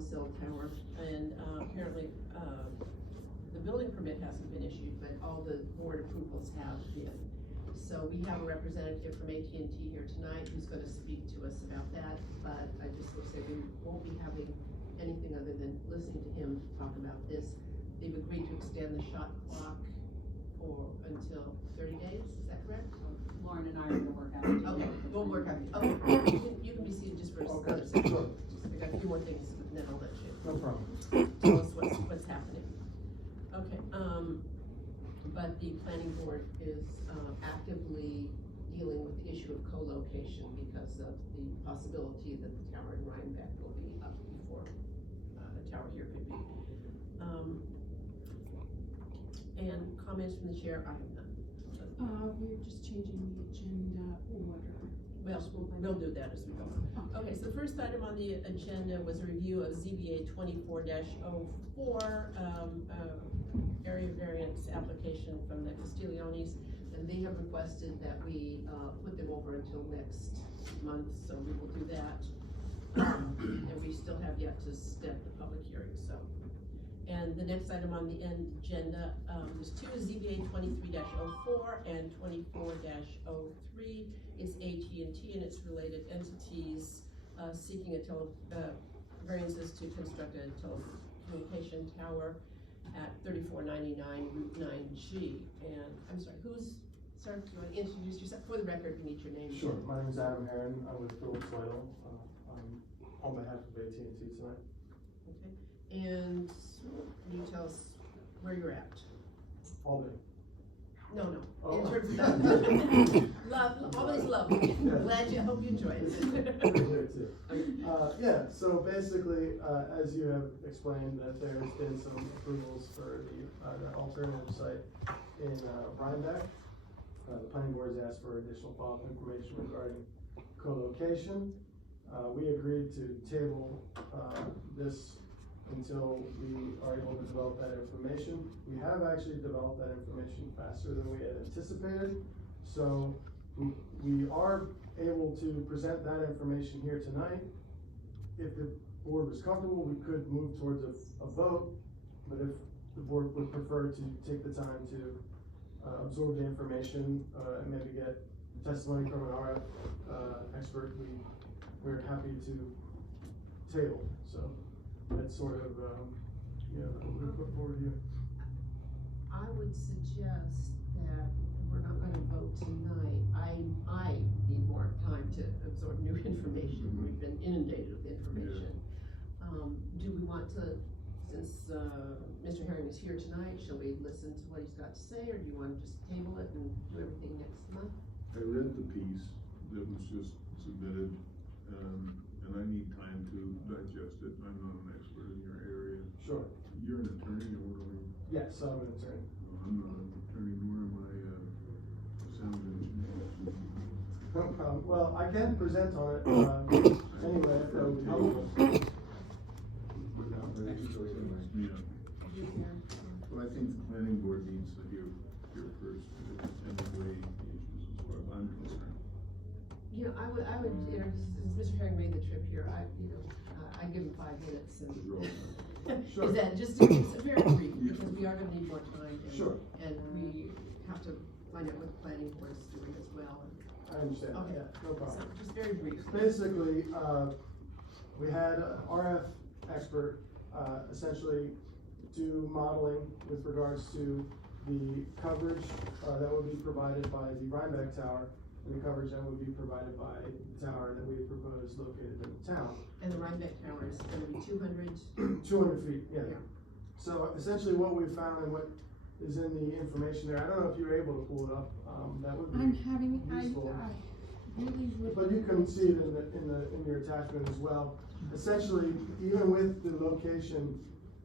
cell tower, and apparently the building permit hasn't been issued, but all the board approvals have been. So we have a representative from At&T here tonight who's going to speak to us about that, but I just will say we won't be having anything other than listening to him talk about this. They've agreed to extend the shot clock until 30 days, is that correct? Lauren and I are gonna work out. a deal. Okay, we'll work out. Okay, you can be seated just for a second. Sure. I got a few more things, and then I'll let you No problem. tell us what's happening. Okay, but the planning board is actively dealing with the issue of co-location because of the possibility that the tower in Rhinebeck will be up before a tower here could be. And comments from the chair, I have none. We're just changing the agenda order. Well, we'll do that as we go on. Okay, so the first item on the agenda was a review of ZBA 24-04, area variance application from the Castiglionis, and they have requested that we put them over until next month, so we will do that. And we still have yet to start the public hearing, so. And the next item on the agenda, there's two, ZBA 23-04 and 24-03. It's At&T and its related entities seeking variances to construct a telecommunication tower at 3499 Route 9G. And I'm sorry, do you want to introduce yourself? For the record, you need your name. Sure, my name is Adam Heron. I'm with Phillips Oil. I'm on behalf of At&T tonight. Okay, and can you tell us where you're at? Albany. No. Oh. In terms of love, always love. Yeah. I hope you enjoy it. Here too. Yeah, so basically, as you have explained, that there's been some approvals for the alternative site in Rhinebeck. The planning board has asked for additional follow-up information regarding co-location. We agreed to table this until we are able to develop that information. We have actually developed that information faster than we had anticipated. So we are able to present that information here tonight. If the board was comfortable, we could move towards a vote, but if the board would prefer to take the time to absorb the information and maybe get testimony from an RF expert, we're happy to table. So that's sort of what we put forward here. I would suggest that we're not going to vote tonight. I need more time to absorb new information. We've been inundated with information. Do we want to, since Mr. Herring is here tonight, shall we listen to what he's got to say, or do you want to just table it and do everything next month? I read the piece that was just submitted, and I need time to digest it. I'm not an expert in your area. Sure. You're an attorney, or what are you? Yes, I'm an attorney. I'm not an attorney, nor am I a sound engineer. No problem. Well, I can present on it anyway, if that would be helpful. Yeah. Well, I think the planning board needs to hear first, and weigh the issues as far as I'm concerned. You know, I would, since Mr. Herring made the trip here, I give him 5 minutes and. Sure. Is that just, it's very brief, because we are gonna need more time. Sure. And we have to find out what the planning board is doing as well. I understand. Okay. Yeah, no problem. So, just very brief. Basically, we had an RF expert essentially do modeling with regards to the coverage that would be provided by the Rhinebeck Tower and the coverage that would be provided by the tower that we had proposed located in the town. And the Rhinebeck Tower is gonna be 200? 200 feet, yeah. Yeah. So essentially what we found and what is in the information there, I don't know if you're able to pull it up, that would be useful. I really would. But you can see it in your attachment as well. Essentially, even with the location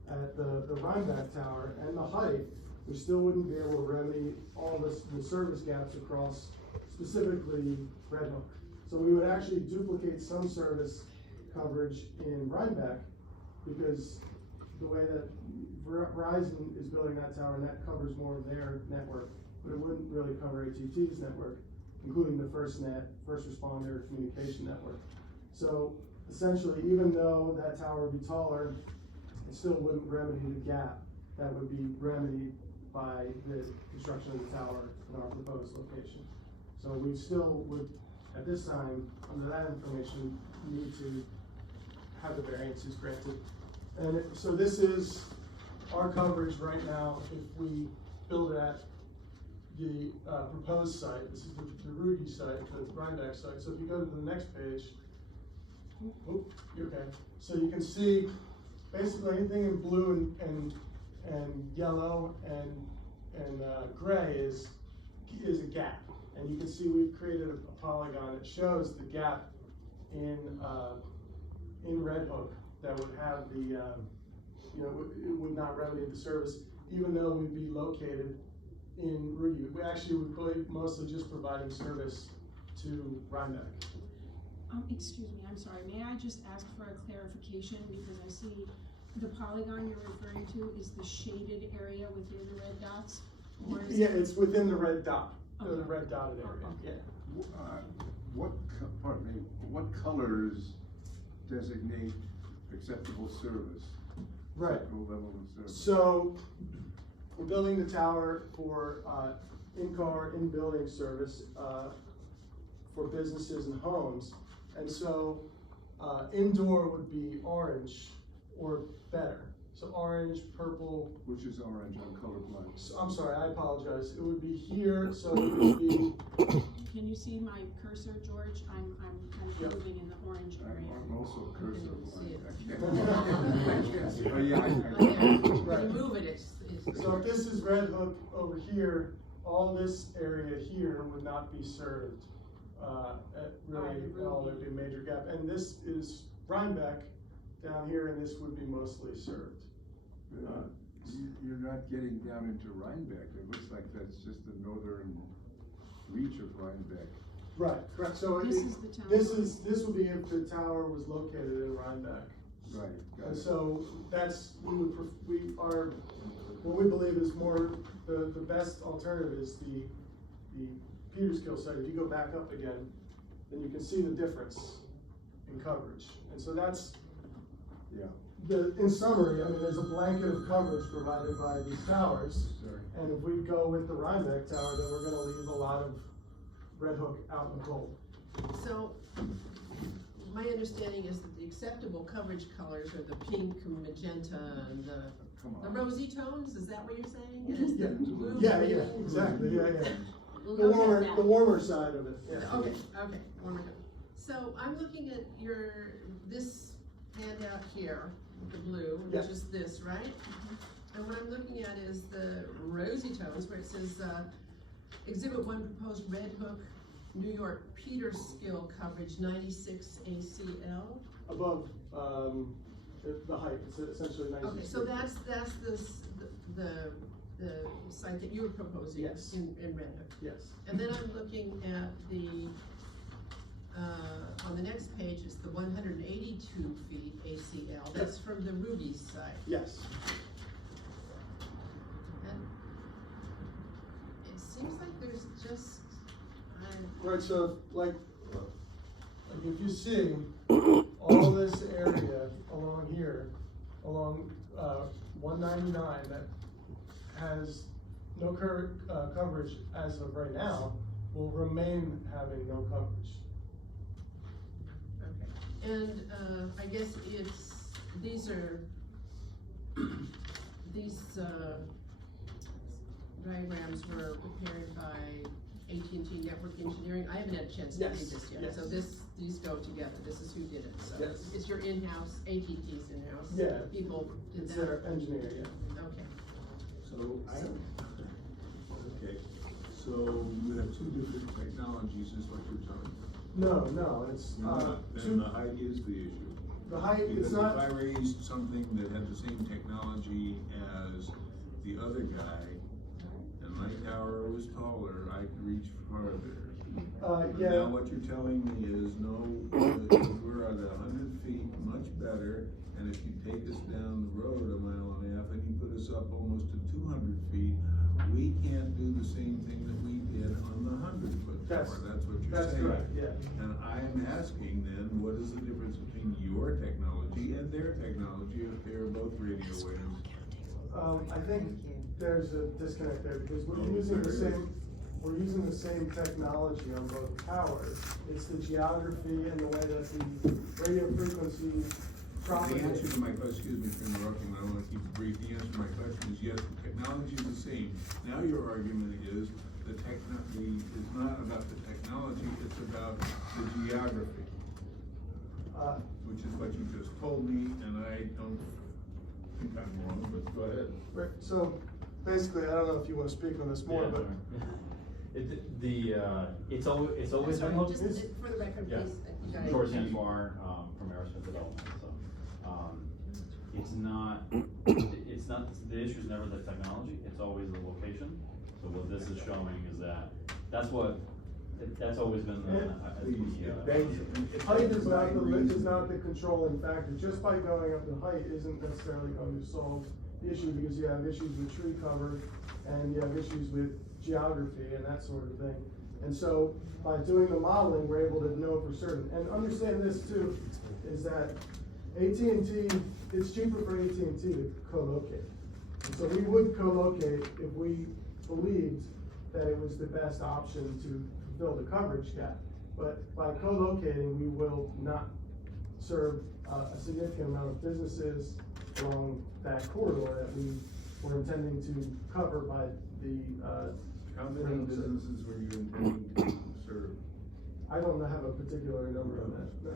at the Rhinebeck Tower and the height, we still wouldn't be able to remedy all the service gaps across specifically Red Hook. So we would actually duplicate some service coverage in Rhinebeck because the way that Verizon is building that tower, and that covers more of their network, but it wouldn't really cover AT&T's network, including the FirstNet, first responder communication network. So essentially, even though that tower would be taller, it still wouldn't remedy the gap that would be remedied by the construction of the tower in our proposed location. So we still would, at this time, under that information, need to have the variances granted. And so this is our coverage right now if we build at the proposed site. This is the Rudy site, the Rhinebeck site. So if you go to the next page, you're okay. So you can see basically anything in blue and yellow and gray is a gap. And you can see we've created a polygon that shows the gap in Red Hook that would have the, it would not remedy the service, even though we'd be located in Rudy. We actually would be mostly just providing service to Rhinebeck. Excuse me, I'm sorry, may I just ask for a clarification, because I see the polygon you're referring to is the shaded area within the red dots? Or is Yeah, it's within the red dot, the Okay. red dotted area, Okay. yeah. What colors designate acceptable service? Right. Acceptable level of service? So, we're building the tower for, in-car, in-building service, for businesses and homes. And so, indoor would be orange or better. So orange, purple. Which is orange, I'm colorblind. So, I'm sorry, I apologize. It would be here, so it would be, Can you see my cursor, George? I'm kind of Yep. moving in the orange area. I'm also cursor see blind. it. I can't see. Oh, yeah, Oh, yeah. Right. When you move it, it's. so if this is Red Hook over here, all this area here would not be served. Really, at all, there'd be a major gap. And this is Rhinebeck down here, and this would be mostly served. You're not getting down into Rhinebeck. It looks like that's just the northern reach of Rhinebeck. Right, correct. So This is the town. this would be if the tower was located in Rhinebeck. Right. got And it. so that's, what we believe is more, the best alternative is the Peterskill site. If you go back up again, then you can see the difference in coverage. And so that's, Yeah. in summary, I mean, there's a blanket of coverage provided by these towers. Sorry. And if we go with the Rhinebeck tower, then we're gonna leave a lot of Red Hook out in the cold. So, my understanding is that the acceptable coverage colors are the pink, magenta, and the Come on. rosy tones, is that what you're saying? And it's the Yeah, blue, yeah, green? exactly, yeah. We'll The note warmer, that. the warmer side of it, yeah. Okay, warmer tone. So I'm looking at this handout here, with the blue, which Yes. is this, right? And what I'm looking at is the rosy tones, where it says, Exhibit 1 proposed Red Hook, New York Peterskill coverage 96 ACL. Above, the height, it's essentially 96. Okay, so that's the site that you were proposing Yes. in Red Hook. Yes, And then I'm looking at the, on the next page, it's the 182 feet ACL, that's from the Ruby site. yes. And it seems like there's just, Right, so like if you see all this area along here, along 199 that has no current coverage as of right now, will remain having no coverage. okay. And, I guess these diagrams were prepared by At&T Network Engineering. I haven't had a chance to read Yes, this yet, yes. so these go together, this is who did it, so. Yes. It's your in-house, At&T's in-house. Yeah. People did It's that. their engineer, yeah. Okay. So okay, so you have two different technologies is what you're telling me. No, it's, Then the height is the issue. the height is Because if not, I raised something that had the same technology as the other guy, and my tower was taller, I could reach farther. But yeah. now what you're telling me is, no, we're at 100 feet, much better, and if you take us down the road a mile and a half and you put us up almost to 200 feet, we can't do the same thing that we did on the 100 100-foot That's- tower, that's what you're That's saying. correct, yeah. And I'm asking then, what is the difference between your technology and their technology if they're both radio waves? I think there's a disconnect there because we're Oh, using the there is. we're using the same technology on both towers. It's the geography and the way that the radio frequency The propagates. answer to my question, excuse me for interrupting, but I wanna keep it brief, the answer to my question is yes, the technology is the same. Now your argument is it's not about the technology, it's about the geography, which is what you just told me, and I don't think I'm wrong, but go ahead. Right, so basically, I don't know if you wanna speak on this more, Yeah, but it's always I'm been sorry, looked. just for the record, Yeah. please. You gotta- George Sanfar, from Aerosmith Development, so, it's not, the issue's never the technology, it's always the location. So what this is showing is that's always been height is not the controlling factor. Just by going up in height isn't necessarily going to solve the issue because you have issues with tree cover and you have issues with geography and that sort of thing. And so by doing the modeling, we're able to know for certain. And understand this too, is that AT&T, it's cheaper for AT&T to co-locate. And so we would co-locate if we believed that it was the best option to fill the coverage gap. But by co-locating, we will not serve a significant amount of businesses along that corridor that we were intending to cover by the, How many businesses were you intending to serve? I don't have a particular number on that, no.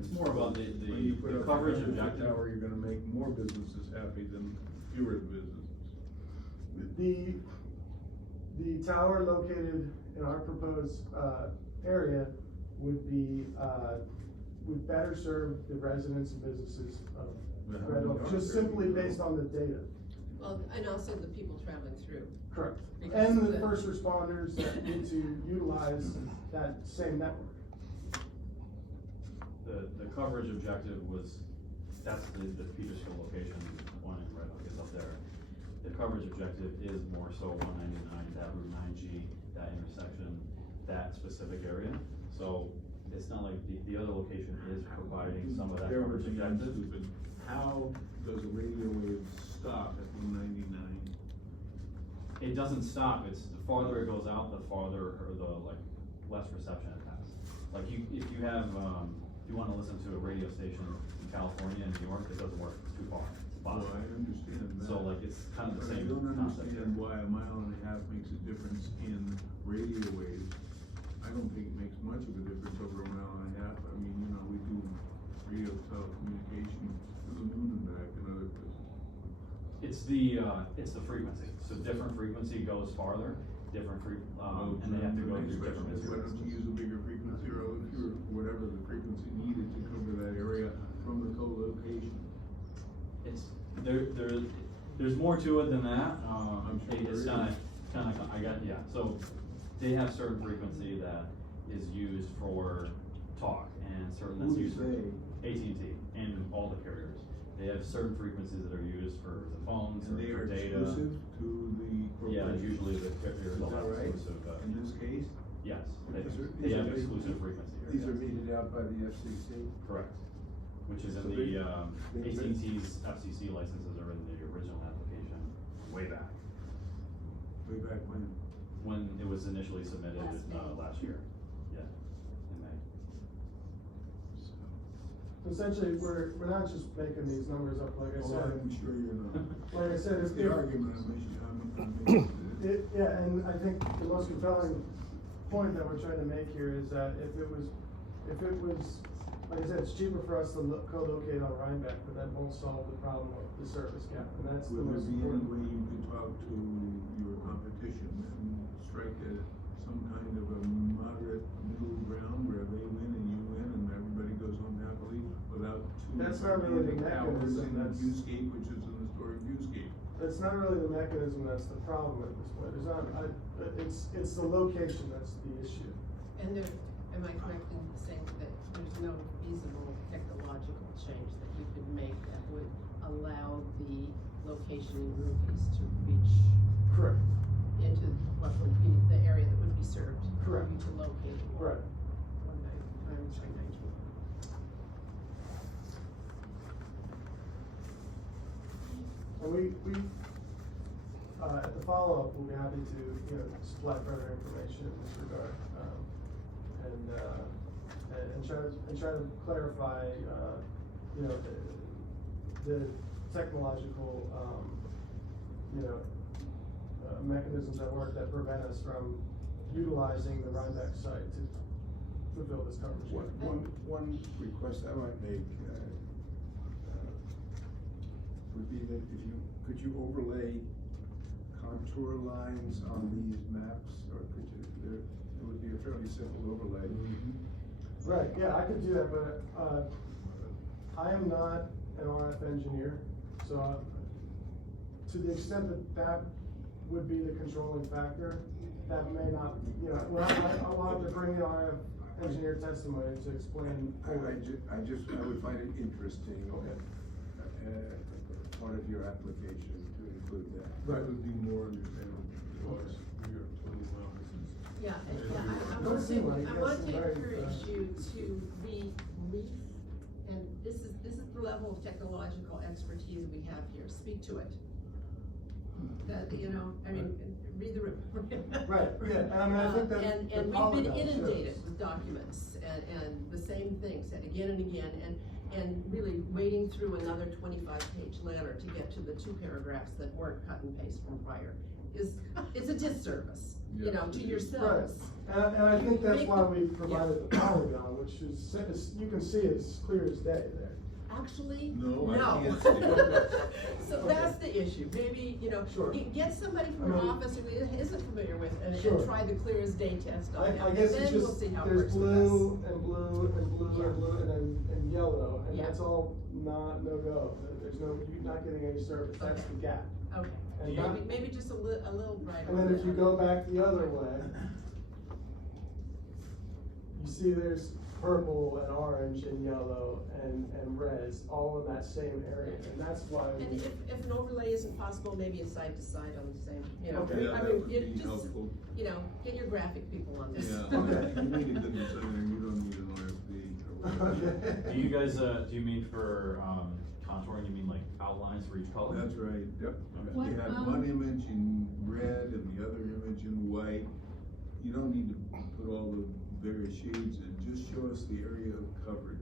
It's more about When you put the up coverage a 100-foot objective. tower, you're gonna make more businesses happy than fewer businesses. The tower located in our proposed, area would better serve the residents and businesses of But how Red many Oak, are just there? simply based on the data. Well, and also the people traveling through. Correct. Because And of the the- first responders that need to utilize that same network. The coverage objective was, that's the Petersville location, one in Red Hook is up there. The coverage objective is more so 199, that Route 9G, that intersection, that specific area. So it's not like the other location is providing some of that There was coverage a objective. stupid, how does a radio wave stop at 199? It doesn't stop, it's the farther it goes out, the farther, or the less reception it has. Like if you have, if you wanna listen to a radio station in California and New York, it doesn't work, it's too far, it's Well, Boston. I understand that. So like, it's kind of the But I same don't concept understand here. why a mile and a half makes a difference in radio waves. I don't think it makes much of a difference over a mile and a half. I mean, you know, we do radio telecommunication to the moon and back and other places. It's the frequency, so different frequency goes farther, different and they have to go through different Why don't materials. you use a bigger frequency or whatever the frequency needed to cover that area from the co-location? There's more to it than that, I'm sure it's there kinda, so they have certain frequency that is used for talk and certain that's Who's used for they? AT&T and all the carriers. They have certain frequencies that are used for the phones or And they for are data. exclusive to the Yeah, corporation? usually the carriers Is all that have right? exclusive, In this case? yes, These they have are- exclusive frequency. These are yes. meted out by the FCC? Correct, which is in So the, they- AT&T's FCC licenses are in the original application, way back, Way back when? when it was initially submitted, Last May. last year, yeah, in May. Essentially, we're not just making these numbers up, like I Oh, said. I'm sure you're not. Like I said, It's if, the argument I'm making. yeah, and I think the most compelling point that we're trying to make here is that if it was, like I said, it's cheaper for us to co-locate on Rhinebeck, but that won't solve the problem of the service gap, and that's the Would there most be any important. way you could talk to your competition and strike some kind of a moderate middle ground where they win and you win and everybody goes home happily without two That's not really the towers mechanism, in that's- viewscape, which is an historic viewscape? It's not really the mechanism that's the problem at this point, it's the location that's the issue. And there, am I correct in saying that there's no feasible technological change that you could make that would allow the location in groupies to reach? Correct. Yeah, into what would be the area that would be served. Correct. For you to locate. Right. 119. And we, at the follow-up, we'll be happy to, supply further information in this regard, and try to clarify, the technological, mechanisms at work that prevent us from utilizing the Rhinebeck site to fulfill this coverage. One request I might make, would be that could you overlay contour lines on these maps, or it would be a fairly simple overlay. Right, yeah, I could do that, but, I am not an RF engineer, so to the extent that would be the controlling factor, that may not, I'll have to bring in RF engineer testimony to explain. I would find it interesting. Okay. Part of your application to include that. That would be more understandable to us, we are totally novices. Yeah, I Don't want seem like to, I you want guys to seem very, encourage you to be brief, and this is the level of technological expertise we have here, speak to it. That, read the report. Right, yeah, and I mean, I think that. And the we've been polygon inundated shows. with documents and the same things, and again and again, and really wading through another 25-page letter to get to the 2 paragraphs that weren't cut and paste from prior it's a disservice, Yes, to it is. yourselves. Right, and I think that's Make why the- we provided the polygon, which is, you can see it's clear as day there. Actually, No, I no. can't see it. So that's the issue, maybe, Sure. get somebody from your office who isn't familiar with it and Sure. try the clear as day test on it. I guess And it's then we'll just, see how it there's works with us. blue and blue and blue Yeah. and blue and yellow, and Yeah. that's all no go. There's no, you're not getting any service, that's Okay. the gap. Okay, And maybe just a little brighter. And then if you go back the other way, you see there's purple and orange and yellow and reds, all in that same area, and that's why. And if an overlay isn't possible, maybe a side to side on the same, Okay. Yeah, I that mean, would it be just, helpful. Get your graphic people on this. Yeah, Okay. you need a good designer, you don't need an RFP or whatever. Do you guys, do you mean for, contouring, you mean like outlines for each color? That's right, yep. What, You have one image in red and the other image in white. You don't need to put all the various shades in, just show us the area of coverage.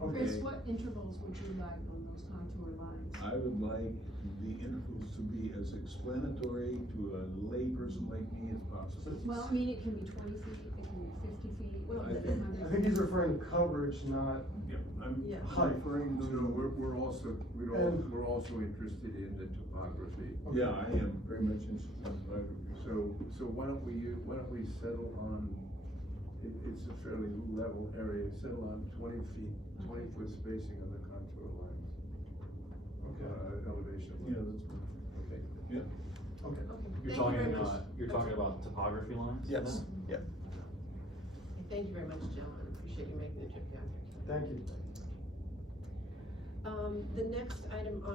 Chris, Okay. what intervals would you like on those contour lines? I would like the intervals to be as explanatory to a lay person like me as possible. Well, I mean, it can be 20 feet, it can be 50 feet, Well, I 100 I think he's referring to coverage, not, Yeah, I'm Yeah. referring to, We're also interested in the topography. yeah, I am very much interested in topography. So why don't we settle on, it's a fairly level area, settle on 20 foot spacing on the contour lines. Elevation. Yeah, that's good. Okay. Yeah. okay. You're Thank you very much. you're talking about topography lines? Yes, yeah. Thank you very much, gentlemen, appreciate you making the trip down here. Thank you. The next item on